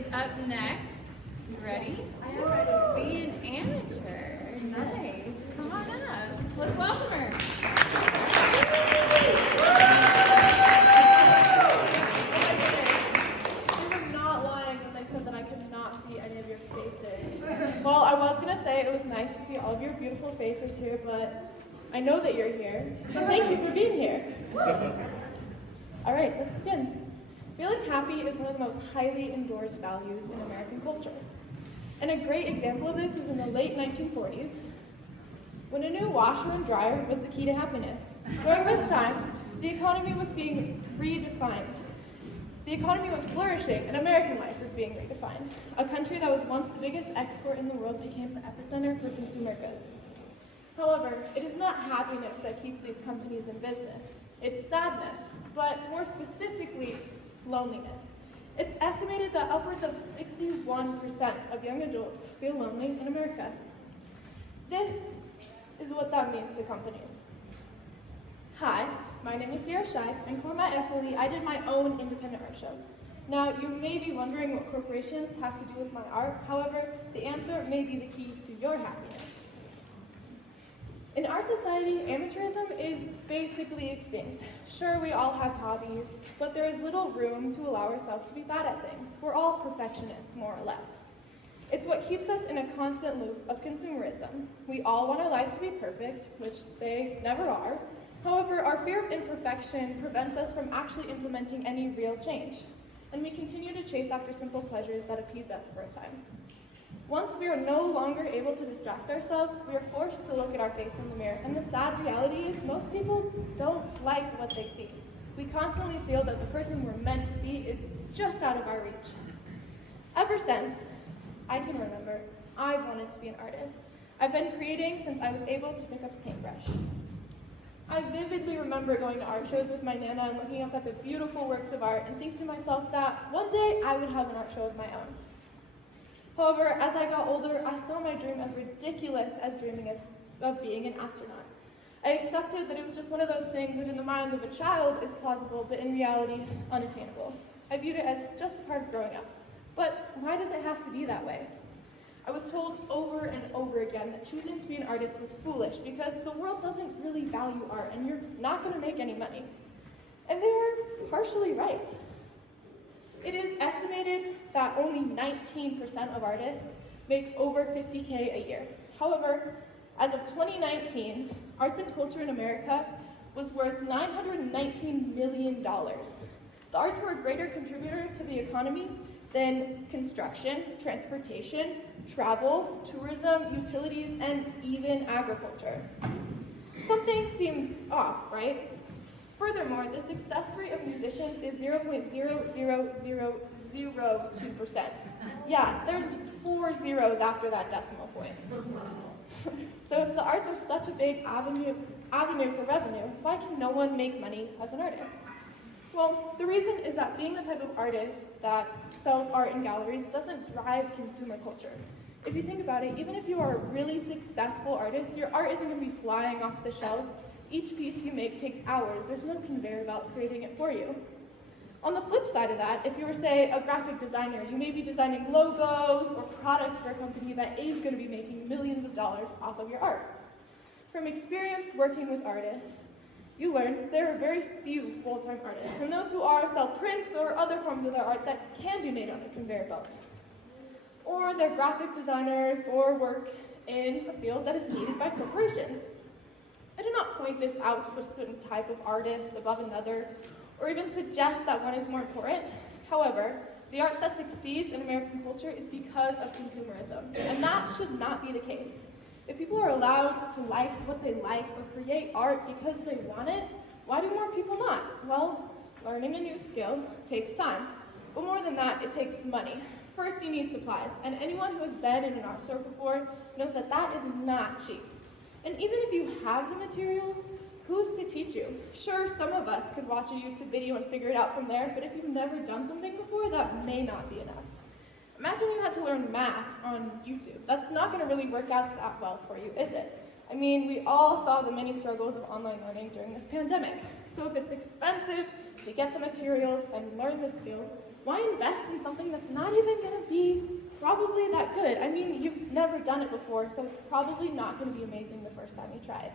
is up next. You ready? I am ready. Be an amateur. Nice. Come on up. Let's welcome her. You were not lying when they said that I could not see any of your faces. Well, I was going to say it was nice to see all of your beautiful faces here, but I know that you're here, so thank you for being here. All right, let's begin. Feeling happy is one of the most highly endorsed values in American culture. And a great example of this is in the late 1940s, when a new washer and dryer was the key to happiness. During this time, the economy was being redefined. The economy was flourishing, and American life was being redefined. A country that was once the biggest export in the world became the epicenter for consumer goods. However, it is not happiness that keeps these companies in business. It's sadness, but more specifically, loneliness. It's estimated that upwards of 61% of young adults feel lonely in America. This is what that means to companies. Hi, my name is Scheid, and for my SLE, I did my own independent art show. Now, you may be wondering what corporations have to do with my art. However, the answer may be the key to your happiness. In our society, amateurism is basically extinct. Sure, we all have hobbies, but there is little room to allow ourselves to be bad at things. We're all perfectionists, more or less. It's what keeps us in a constant loop of consumerism. We all want our lives to be perfect, which they never are. However, our fear of imperfection prevents us from actually implementing any real change. And we continue to chase after simple pleasures that appease us for a time. Once we are no longer able to distract ourselves, we are forced to look at our face in the mirror, and the sad reality is most people don't like what they see. We constantly feel that the person we're meant to be is just out of our reach. Ever since I can remember, I've wanted to be an artist. I've been creating since I was able to pick up a paintbrush. I vividly remember going to art shows with my Nana and looking up at the beautiful works of art and think to myself that one day I would have an art show of my own. However, as I got older, I saw my dream as ridiculous as dreaming of being an astronaut. I accepted that it was just one of those things that in the mind of a child is plausible, but in reality, unattainable. I viewed it as just a part of growing up. But why does it have to be that way? I was told over and over again that choosing to be an artist was foolish because the world doesn't really value art and you're not going to make any money. And they were partially right. It is estimated that only 19% of artists make over $50K a year. However, as of 2019, arts and culture in America was worth $919 million. The arts were a greater contributor to the economy than construction, transportation, travel, tourism, utilities, and even agriculture. Something seems off, right? Furthermore, the success rate of musicians is 0.00002%. Yeah, there's 4 zeros after that decimal point. So if the arts are such a big avenue for revenue, why can no one make money as an artist? Well, the reason is that being the type of artist that sells art in galleries doesn't drive consumer culture. If you think about it, even if you are a really successful artist, your art isn't going to be flying off the shelves. Each piece you make takes hours. There's no conveyor belt creating it for you. On the flip side of that, if you were, say, a graphic designer, you may be designing logos or products for a company that is going to be making millions of dollars off of your art. From experience working with artists, you learn there are very few full-time artists, and those who are sell prints or other forms of their art that can be made on a conveyor belt. Or they're graphic designers or work in a field that is needed by corporations. I do not point this out to put a certain type of artist above another, or even suggest that one is more important. However, the art that succeeds in American culture is because of consumerism, and that should not be the case. If people are allowed to like what they like or create art because they want it, why do more people not? Well, learning a new skill takes time, but more than that, it takes money. First, you need supplies, and anyone who has been in an art store before knows that that is not cheap. And even if you have the materials, who's to teach you? Sure, some of us could watch a YouTube video and figure it out from there, but if you've never done something before, that may not be enough. Imagine you had to learn math on YouTube. That's not going to really work out that well for you, is it? I mean, we all saw the many struggles of online learning during this pandemic. So if it's expensive to get the materials and learn the skill, why invest in something that's not even going to probably that good. I mean, you've never done it before, so it's probably not going to be amazing the first time you try it.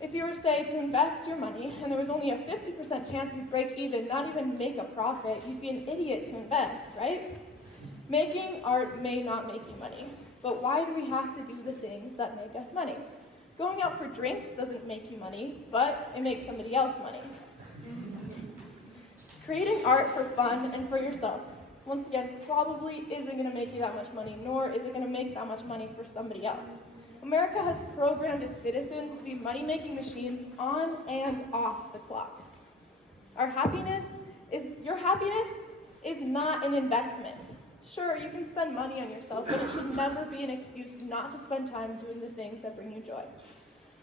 If you were, say, to invest your money, and there was only a 50% chance you'd break even, not even make a profit, you'd be an idiot to invest, right? Making art may not make you money, but why do we have to do the things that make us money? Going out for drinks doesn't make you money, but it makes somebody else money. Creating art for fun and for yourself, once again, probably isn't going to make you that much money, nor is it going to make that much money for somebody else. America has programmed its citizens to be money-making machines on and off the clock. Your happiness is not an investment. Sure, you can spend money on yourself, but it should never be an excuse not to spend time doing the things that bring you joy.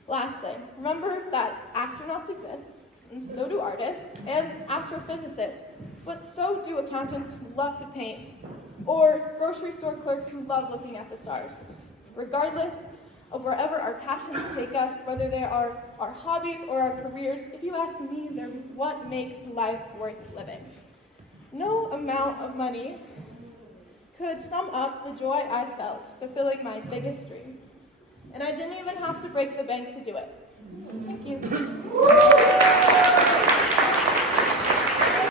Last thing, remember that astronauts exist, and so do artists, and astrophysicists, but so do accountants who love to paint, or grocery store clerks who love looking at the stars. Regardless of wherever our passions take us, whether they are our hobbies or our careers, if you ask me, they're what makes life worth living. No amount of money could sum up the joy I felt fulfilling my biggest dream. And I didn't even have to break the bank to do it. Thank you.